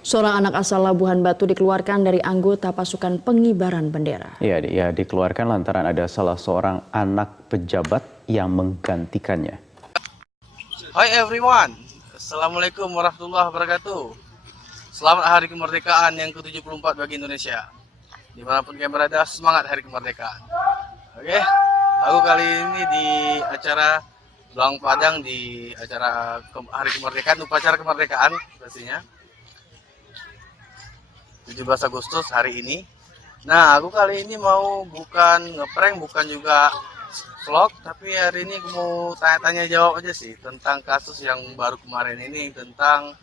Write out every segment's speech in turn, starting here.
Seorang anak asal Labuhan Batu dikeluarkan dari anggota pasukan pengibaran bendera. Ya, dikeluarkan lantaran ada salah seorang anak pejabat yang menggantikannya. Hai everyone, Assalamualaikum warahmatullahi wabarakatuh. Selamat Hari Kemerdekaan yang ke-74 bagi Indonesia. Dimanapun kalian berada, semangat Hari Kemerdekaan. Oke, aku kali ini di acara Belang Padang, di acara Hari Kemerdekaan, upacara kemerdekaan pastinya 17 Agustus hari ini. Nah, aku kali ini mau bukan ngeprank, bukan juga vlog, tapi hari ini aku mau tanya-tanya jawab aja sih tentang kasus yang baru kemarin ini, tentang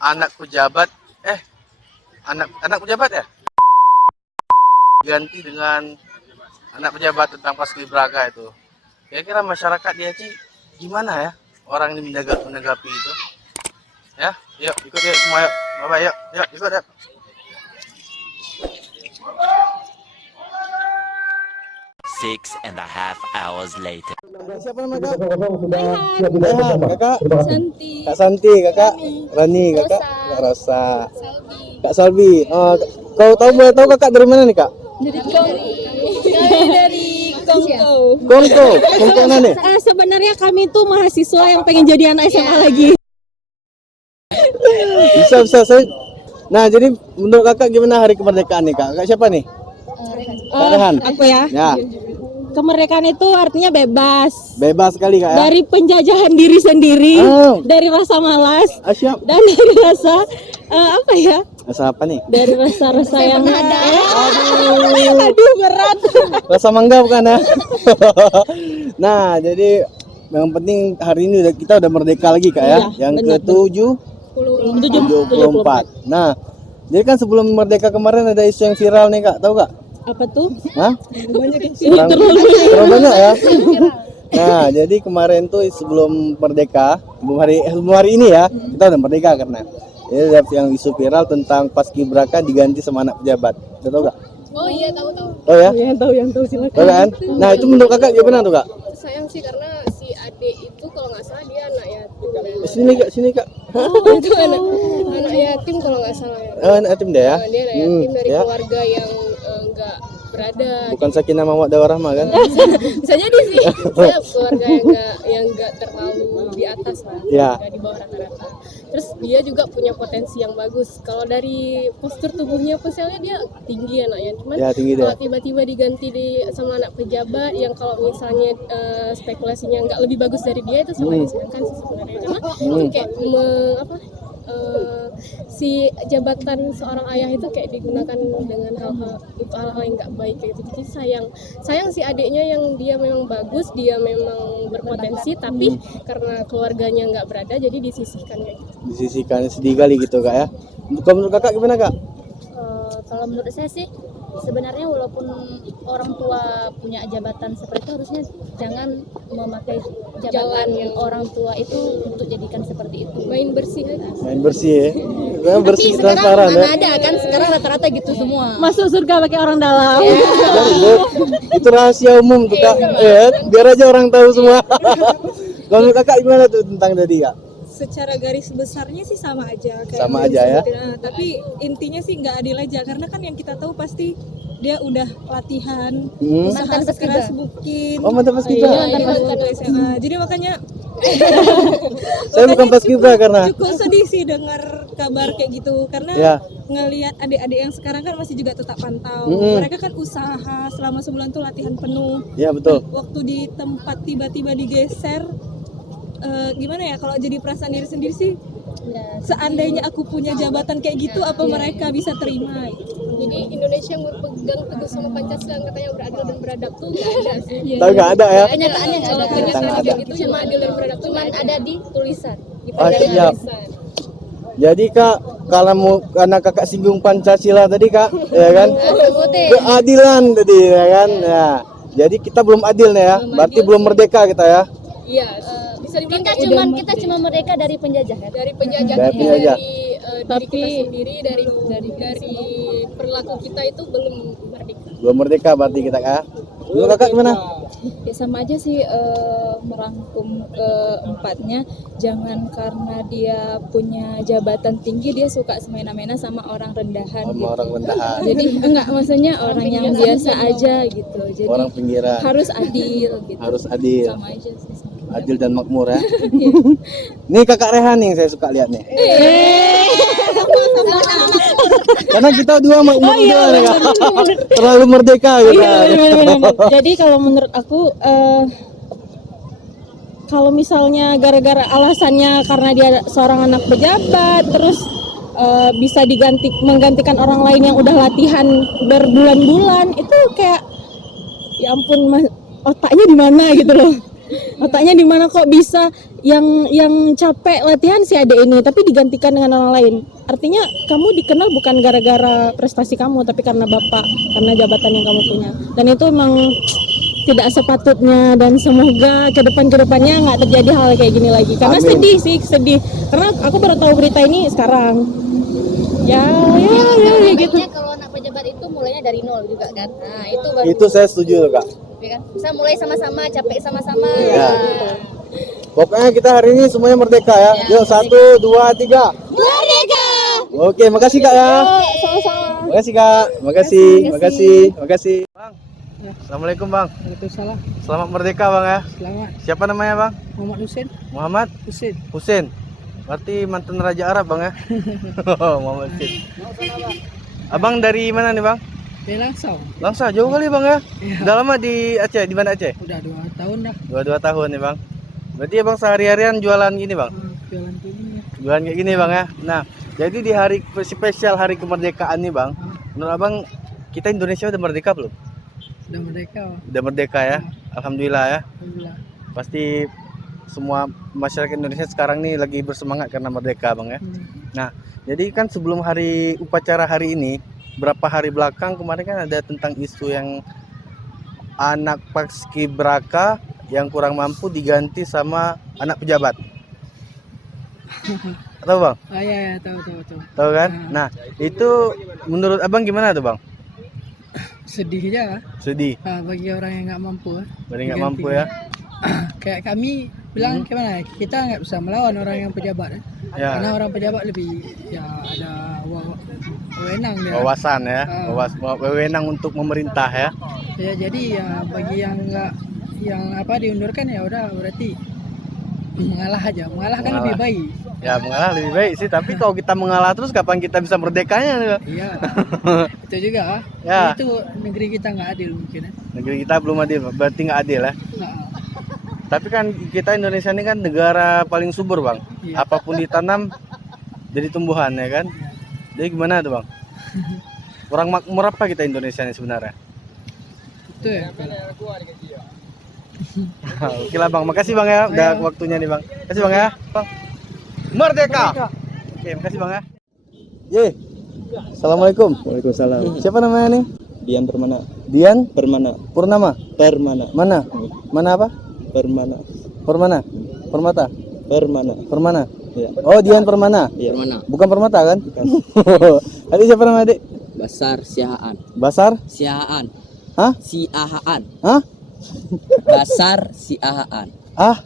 anak pejabat anak pejabat ya ganti dengan anak pejabat tentang Paskibraka itu. Kira-kira masyarakat di Aceh gimana ya orang ini menanggapi itu? Ya, yuk ikut yuk semua yuk. Bapak yuk ikut yuk. Six and a half hours later. Siapa nama kak? Rehan, Kakak Santi, Kak Santi, kakak Rani, kakak Kak Rosa, Kak Salvi. Kau boleh tahu kakak dari mana nih kak? dari Kongko. Kongko mana nih? Sebenarnya kami tuh mahasiswa yang pengen jadi anak SMA lagi. Bisa saya. Nah, jadi menurut kakak gimana hari kemerdekaan nih kak? Kak siapa nih? Kak Rehan. Aku ya. Ya, Kemerdekaan itu artinya bebas bebas sekali kak ya. dari penjajahan diri sendiri, dari rasa malas, Siap. dan dari rasa apa ya? Rasa apa nih? Dari rasa-rasa yang aduh berat. Rasa mangga bukan ya? Nah, jadi yang penting hari ini kita udah merdeka lagi kak ya. Iya, Yang benar, ke-74. Nah, jadi kan sebelum merdeka kemarin ada isu yang viral nih kak, tahu kak? Apa tuh? Hah? Banyak yang Terlalu banyak ya. Nah, jadi kemarin tuh sebelum merdeka, sebelum hari ini ya, kita udah merdeka karena ini ada yang isu viral tentang Paskibraka diganti sama anak pejabat. Udah tahu gak? Oh iya, tahu. Tahu ya? Yang tahu silakan. Tahu kan? Nah, itu menurut kakak gimana tuh kak? Sayang sih karena si adik itu kalau nggak salah dia anak yatim. Sini kak. Itu anak yatim kalau nggak salah ya. Oh, anak yatim deh ya? Dia anak yatim dari ya. keluarga yang nggak berada. Bukan Sakinah Mawaddah Warahmah kan? Bisa jadi sih. Dia keluarga yang nggak terlalu di atas lah, Ya. nggak di bawah rata-rata. Terus dia juga punya potensi yang bagus. Kalau dari postur tubuhnya pun saya lihat dia tinggi anaknya. Cuman Ya, tinggi dia. kalau tiba-tiba diganti sama anak pejabat yang kalau misalnya spekulasinya nggak lebih bagus dari dia, itu sangat disayangkan sih sebenarnya. Karena itu kayak si jabatan seorang ayah itu kayak digunakan dengan hal-hal yang nggak baik kayak gitu. Jadi sayang si adiknya yang dia memang bagus, dia memang berpotensi, tapi karena keluarganya nggak berada jadi disisihkan kayak gitu. Disisihkan, sedih kali gitu kak ya. Kalau menurut kakak gimana kak? Kalau menurut saya sih sebenarnya walaupun orang tua punya jabatan seperti itu, harusnya jangan memakai jabatan yang orang tua itu untuk jadikan seperti itu. Main bersih aja. Main bersih ya? Memang bersih, Tapi sekarang transparan ya? mana ada kan sekarang rata-rata gitu semua. Masuk surga pakai orang dalam. Itu rahasia umum tuh kak, ya, biar aja orang tahu semua. Kalau menurut kakak gimana tuh tentang tadi kak? Secara garis besarnya sih sama aja kayak Sama yang aja ya? disebutin. Nah, tapi intinya sih nggak adil aja karena kan yang kita tahu pasti dia udah latihan usaha Mantan sekeras paskibra. mungkin. Oh, mantan paskibra. Iya, waktu SMA. Jadi makanya Saya bukan paskibra karena cukup sedih sih dengar kabar kayak gitu karena Ya. ngelihat adik-adik yang sekarang kan masih juga tetap pantau. Mereka kan usaha selama sebulan tuh latihan penuh. ya betul. Waktu di tempat tiba-tiba digeser, gimana ya, kalau jadi perasaan diri sendiri sih, seandainya aku punya jabatan kayak gitu apa mereka bisa terima gitu. Jadi Indonesia yang berpegang teguh sama Pancasila yang katanya beradil dan beradab tuh nggak ada sih. Tahu nggak ada ya? Kenyataannya nggak Kalau ada. kenyataannya ada. kayak gitu cuma adil dan beradab tuh Cuman ada di tulisan. di Oh, siap. tulisan. Jadi kak, kalau mau karena kakak singgung Pancasila tadi kak, ya kan? Keadilan tadi, ya kan? Ya. Jadi kita belum adil nih ya, berarti belum merdeka kita ya. Iya, bisa dibilang Kita cuma merdeka dari penjajahan. dari penjajah, Dari penjajah. dari kita sendiri, dari perilaku kita itu belum merdeka. Belum merdeka berarti kita kak. Menurut kakak gimana? Ya sama aja sih, merangkum keempatnya, jangan karena dia punya jabatan tinggi dia suka semena-mena sama orang rendahan Sama gitu. orang rendahan, Jadi enggak, maksudnya orang yang biasa aja gitu. Jadi orang pinggiran. harus adil gitu. Harus adil. Sama aja sih. Adil dan makmur ya. Nih kakak Rehan nih yang saya suka lihat nih. Karena kita dua makmur dua nih, Kak. Terlalu merdeka gitu. Jadi kalau menurut aku kalau misalnya gara-gara alasannya karena dia seorang anak pejabat terus bisa menggantikan orang lain yang udah latihan berbulan-bulan, itu kayak ya ampun, otaknya di mana gitu loh. Otaknya di mana kok bisa yang capek latihan si adek ini tapi digantikan dengan orang lain. Artinya kamu dikenal bukan gara-gara prestasi kamu tapi karena bapak, karena jabatan yang kamu punya. Dan itu emang tidak sepatutnya, dan semoga kedepannya nggak terjadi hal kayak gini lagi. Karena Amin. sedih. Karena aku baru tahu berita ini sekarang. Ya gitu. Baiknya kalau anak pejabat itu mulainya dari nol juga kan. Nah, itu baru Itu saya setuju loh, Kak. ya kan. Bisa mulai sama-sama, capek sama-sama. Iya. Nah. Pokoknya kita hari ini semuanya merdeka ya. Yuk 1, 2, 3. Merdeka! Oke, makasih Kak ya. Sama-sama. Makasih Kak. Makasih. Bang. Assalamualaikum Bang. Waalaikumsalam. Selamat merdeka Bang ya. Selamat. Siapa namanya Bang? Muhammad Husin. Muhammad Husin. Husin. Berarti mantan Raja Arab Bang ya. Muhammad Husin. Abang dari mana nih Bang? Dia langsung. Langsung jauh kali Bang ya. Udah lama di Aceh, di mana Aceh? Udah 2 tahun dah. 2 tahun nih Bang. Berarti Abang sehari-harian jualan gini Bang? Jualan gini ya. Jualan kayak gini Bang ya. Nah, jadi di hari spesial hari kemerdekaan nih Bang, menurut Abang kita Indonesia udah merdeka belum? Udah merdeka. Udah merdeka ya. Alhamdulillah ya. Alhamdulillah. Pasti semua masyarakat Indonesia sekarang nih lagi bersemangat karena merdeka Bang ya. Nah, jadi kan sebelum hari upacara hari ini, berapa hari belakang kemarin kan ada tentang isu yang anak paskibraka yang kurang mampu diganti sama anak pejabat. Tahu Bang? Ah ya, tahu. Tahu kan? Nah, itu menurut Abang gimana tuh Bang? Sedih aja lah. Sedih, Bagi orang yang nggak mampu. berarti nggak mampu ya. Kayak kami bilang gimana? Kita nggak bisa melawan orang yang pejabat. Ya, Karena orang pejabat lebih ya ada wewenang dia. wawasan ya, wewenang untuk memerintah ya. Ya jadi ya bagi yang nggak diundurkan ya udah berarti mengalah aja. Mengalah kan Mengalah. lebih baik. Ya mengalah lebih baik sih, tapi kalau kita mengalah terus kapan kita bisa merdekanya nih, Bang? Iya. Itu juga. Ya. Itu negeri kita nggak adil mungkin ya. Negeri kita belum adil, berarti nggak adil ya. Nah, Tapi kan kita Indonesia ini kan negara paling subur Bang. Iya. Apapun ditanam jadi tumbuhan ya kan. Jadi gimana tuh Bang? Kurang makmur apa kita Indonesia ini sebenarnya? itu ya. Oke lah Bang, makasih Bang ya, udah waktunya nih Bang. Makasih Bang ya. Bang. Merdeka. Oke, makasih Bang ya. Ye. Assalamualaikum. Waalaikumsalam. Siapa namanya nih? Dian Permana. Dian Permana. Purnama. Permana. Mana? Mana apa? Permana. Permana. Permata. Permana. Permana. Ya. Oh, Dian Permana. Iya. Permana. Bukan Permata kan? Bukan. Adik siapa nama adik? Basar Siahaan. Basar? Siahaan. Hah? Siahaan. Hah? Basar Siahaan. Ah?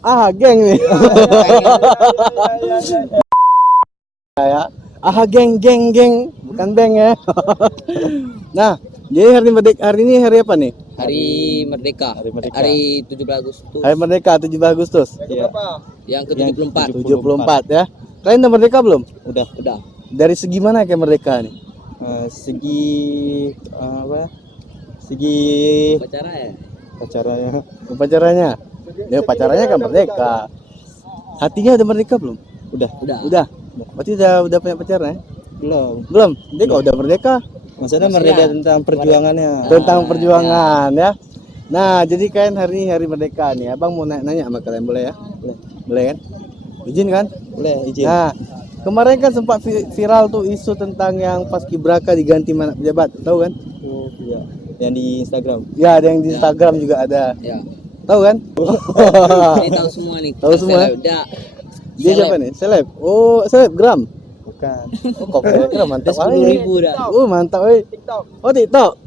Ahan. Geng nih. Ya. Geng. Bukan beng ya. Nah, jadi hari ini hari apa nih? Hari Merdeka. Hari Merdeka. Hari 17 Agustus. Hari Merdeka 17 Agustus. Iya. Yang ke-74. 74 ya. Kalian udah merdeka belum? Udah. Dari segi mana kayak merdeka nih? Segi apa? Segi Pacara ya? Upacaranya. Ya upacaranya kan merdeka. Hatinya udah merdeka belum? Udah. Berarti udah punya pacar ya? Belum. Jadi kalau udah merdeka, maksudnya merdeka tentang perjuangannya. tentang perjuangan ya. Nah, jadi kan hari ini hari merdeka nih. Abang mau nanya sama kalian, boleh ya? Boleh kan? Izin kan? Boleh izin. Nah, kemarin kan sempat viral tuh isu tentang yang paskibraka diganti anak pejabat, tahu kan? Oh iya. Yang di Instagram. Ya, ada yang di Instagram juga ada. Ya. Tahu kan? Ini tahu semua nih. Tahu semua? Udah. Dia siapa nih? Seleb. Oh, selebgram. bukan. Kopdar mantap kali. 10.000 dah. Mantap euy. Oh, TikTok.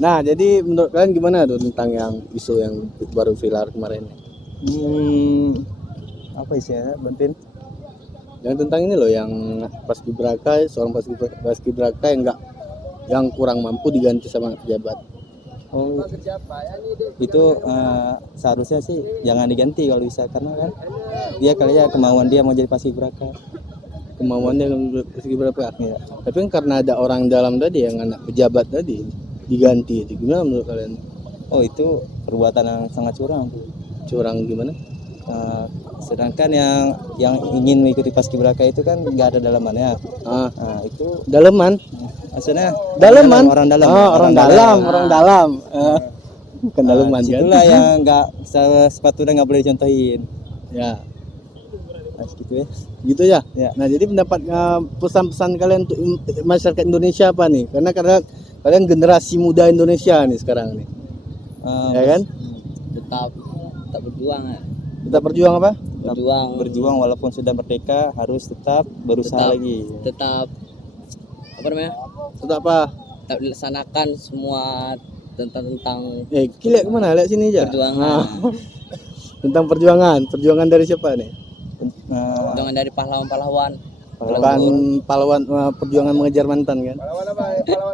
Nah, jadi menurut kalian gimana tuh tentang yang isu yang baru viral kemarin? Apa isinya, Bantin? Yang tentang ini loh, yang paskibraka, seorang paskibraka yang kurang mampu diganti sama pejabat. Oh, itu seharusnya sih jangan diganti kalau bisa, karena kan dia kali ya kemauan dia mau jadi paskibraka. Kemauannya paskibraka. Ya. Tapi kan karena ada orang dalam tadi yang anak pejabat tadi diganti, itu gimana menurut kalian? Oh, itu perbuatan yang sangat curang. Curang gimana? Sedangkan yang ingin mengikuti paskibraka itu kan nggak ada dalamannya. Nah, itu Daleman? maksudnya Daleman? orang dalam. Oh, orang dalam. Bukan daleman kan? Itulah yang nggak sepatutnya nggak boleh dicontohin. Ya, Nah, gitu ya. gitu ya. Ya. Nah, jadi pendapat pesan-pesan kalian untuk masyarakat Indonesia apa nih? Karena kalian generasi muda Indonesia nih sekarang nih. Ya kan? Tetap berjuang ya. Kita berjuang apa? Berjuang walaupun sudah merdeka, harus tetap berusaha lagi. Tetap apa namanya? Tetap apa? Tetap dilaksanakan semua tentang Lihat kemana? Lihat sini aja. perjuangan. Tentang perjuangan dari siapa nih? Perjuangan dari pahlawan-pahlawan. Bukan pahlawan perjuangan mengejar mantan kan?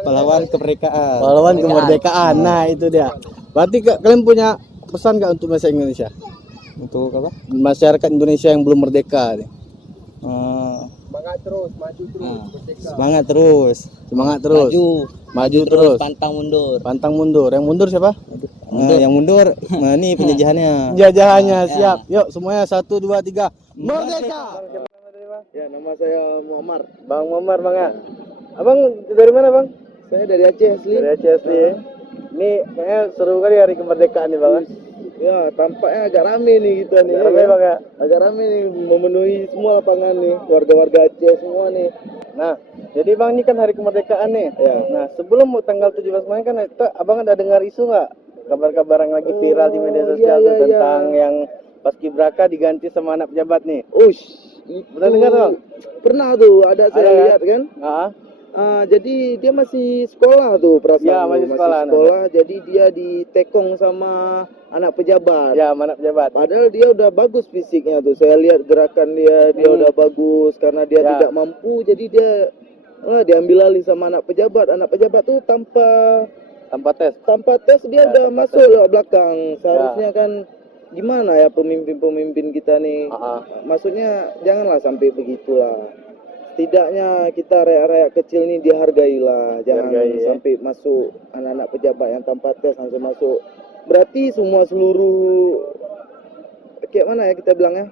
Pahlawan kemerdekaan. Pahlawan kemerdekaan. Nah, itu dia. Berarti kalian punya pesan nggak untuk masyarakat Indonesia? Untuk apa? Masyarakat Indonesia yang belum merdeka nih. Semangat terus, maju terus. Semangat terus. Semangat terus. Maju terus. Pantang mundur. Yang mundur siapa? Yang mundur, ini penjajahannya. Penjajahannya siap. Yuk semuanya 1 2 3. Merdeka. Ya, nama saya Muammar. Bang Muammar, Bang ya. Abang dari mana, Bang? Saya dari Aceh asli. Dari Aceh asli. Ya. Ini kayaknya seru kali hari kemerdekaan nih, Bang. Ya, tampaknya agak rame nih kita nih. Rame, Bang ya. Agak rame nih, memenuhi semua lapangan nih, warga-warga Aceh semua nih. Nah, jadi Bang ini kan hari kemerdekaan nih. Ya. Nah, sebelum tanggal 17 Maret kan Abang ada dengar isu nggak? Kabar-kabar yang lagi viral di media sosial tuh tentang yang paskibraka diganti sama anak pejabat nih. Pernah dengar, Bang? Pernah tuh, ada saya Ada, lihat kan. Jadi dia masih sekolah tuh perasaan. Ya, masih sekolah. Jadi dia ditekong sama anak pejabat. Ya, anak pejabat. Padahal dia udah bagus fisiknya tuh. Saya lihat gerakan dia udah bagus karena dia tidak mampu. Jadi dia diambil alih sama anak pejabat. Anak pejabat tuh tanpa tes dia udah masuk lewat belakang. Seharusnya kan gimana ya pemimpin kita nih. Maksudnya janganlah sampai begitulah. Setidaknya kita rakyat-rakyat kecil ini dihargailah, jangan sampai masuk anak-anak pejabat yang tanpa tes langsung masuk. Berarti seluruh kayak mana ya kita bilangnya,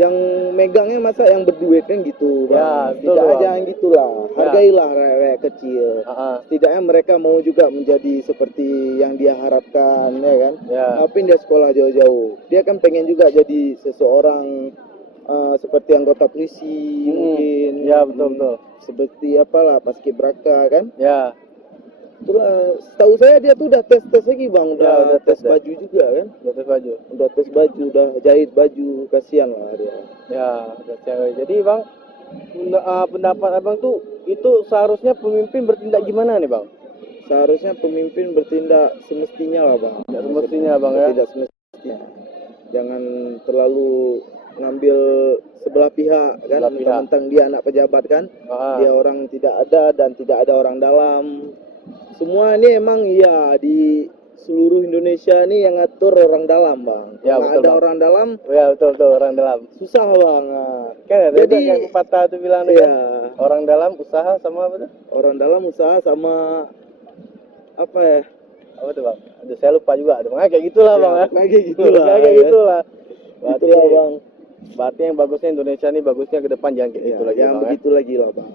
yang megangnya masa yang berduit kan gitu, Bang. Tidak aja yang gitulah, hargailah rakyat kecil. Setidaknya mereka mau juga menjadi seperti yang dia harapkan, ya kan? Ngapain dia sekolah jauh-jauh? Dia kan pengen juga jadi seseorang seperti anggota polisi mungkin. Ya, betul. Seperti apalah paskibraka kan. Ya. Itulah, setahu saya dia tuh udah tes lagi, Bang. Udah tes baju juga kan. Udah tes baju, udah jahit baju, kasihan lah dia. Ya, kasihan. Jadi, Bang, pendapat Abang tuh itu seharusnya pemimpin bertindak gimana nih, Bang? Seharusnya pemimpin bertindak semestinya lah, Bang. Semestinya, Bang ya. Tidak semestinya. Jangan terlalu ngambil sebelah pihak kan, tentang dia anak pejabat kan, dia orang tidak ada dan tidak ada orang dalam. Semua ini emang di seluruh Indonesia nih yang ngatur orang dalam, Bang. Ya, kalau ada orang dalam, ya betul orang dalam. Susah banget. Kan ada Jadi yang pepatah tuh bilang orang dalam usaha sama apa tuh? Orang dalam usaha sama apa ya? Apa tuh, Bang? Aduh, saya lupa juga. Kayak gitulah, Bang. Kayak gitulah. Itulah, Bang. Berarti yang bagusnya Indonesia nih bagusnya ke depan jangan kayak gitu lagi, yang Bang. Begitu lagi lah, Bang.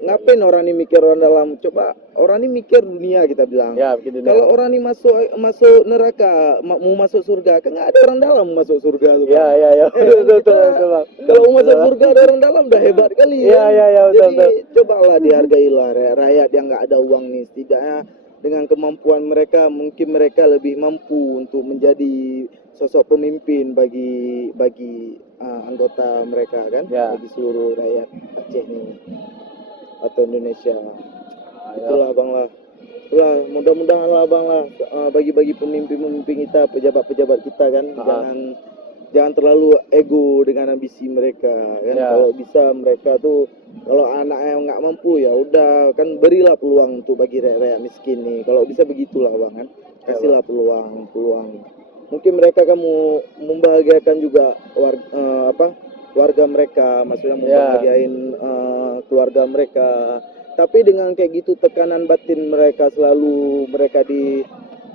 Ngapain orang ini mikir orang dalam? Coba orang ini mikir dunia kita bilang. Ya, begitu. Kalau orang ini masuk neraka, mau masuk surga, kan nggak ada orang dalam masuk surga tuh. Ya. Betul, Bang. Kalau mau masuk surga ada orang dalam udah hebat kali. Ya, betul. Jadi cobalah dihargailah rakyat yang nggak ada uang nih, setidaknya dengan kemampuan mereka mungkin mereka lebih mampu untuk menjadi sosok pemimpin bagi anggota mereka kan, bagi seluruh rakyat Aceh ini atau Indonesia. Itulah bang lah. Itulah mudah-mudahan lah bang lah bagi pemimpin kita, pejabat-pejabat kita kan, jangan terlalu ego dengan ambisi mereka kan. Kalau bisa mereka tuh, kalau anak yang nggak mampu ya udah kan, berilah peluang untuk bagi rakyat miskin nih. Kalau bisa begitulah bang kan, kasihlah peluang. Mungkin mereka kan mau membahagiakan juga keluarga mereka, maksudnya membahagiain keluarga mereka. Tapi dengan kayak gitu tekanan batin mereka, selalu mereka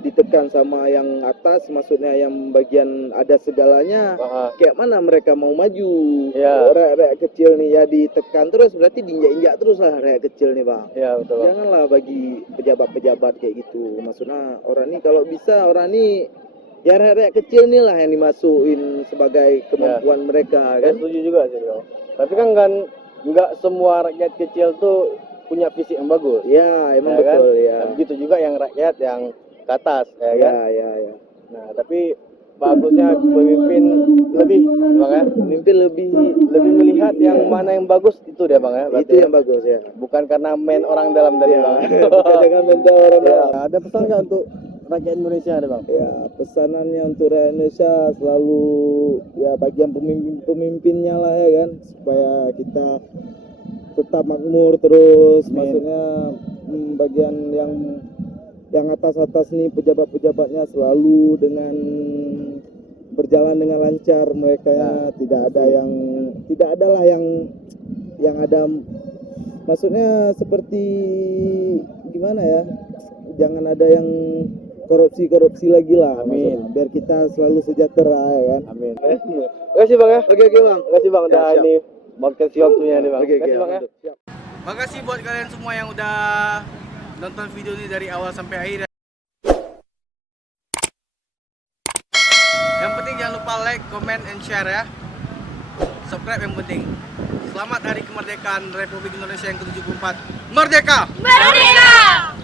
ditekan sama yang atas, maksudnya yang bagian ada segalanya, kayak mana mereka mau maju? Rakyat kecil nih ya ditekan terus, berarti diinjak-injak terus lah rakyat kecil nih bang. Betul. Janganlah bagi pejabat-pejabat kayak gitu. Maksudnya orang ini kalau bisa, orang ini ya rakyat kecil nih lah yang dimasukin sebagai kemampuan mereka kan. Setuju juga sih bro. Tapi kan nggak semua rakyat kecil tuh punya fisik yang bagus. Ya emang betul kan? ya. Nah, begitu juga yang rakyat yang ke atas, ya kan? Ya. Nah, tapi bagusnya pemimpin lebih melihat yang mana yang bagus itu dia bang ya. Itu yang bagus ya. Bukan karena main orang dalam tadi bang. Bukan dengan mental orang dalam. Ada pesan nggak untuk rakyat Indonesia ada bang? Ya, pesanannya untuk rakyat Indonesia selalu ya bagian pemimpinnya lah ya kan, supaya kita tetap makmur terus. Maksudnya bagian yang atas nih, pejabatnya selalu berjalan dengan lancar mereka, tidak ada lah yang ada, maksudnya seperti gimana ya, jangan ada yang korupsi lagi lah. Amin. Biar kita selalu sejahtera ya kan. Amin. Makasih bang ya. Oke bang. Makasih bang udah ini mau kasih waktunya nih bang. Oke Bang ya. Siap. Makasih buat kalian semua yang udah nonton video ini dari awal sampai akhir. Yang penting jangan lupa like, comment, and share ya. Subscribe yang penting. Selamat Hari Kemerdekaan Republik Indonesia yang ke-74. Merdeka! Merdeka!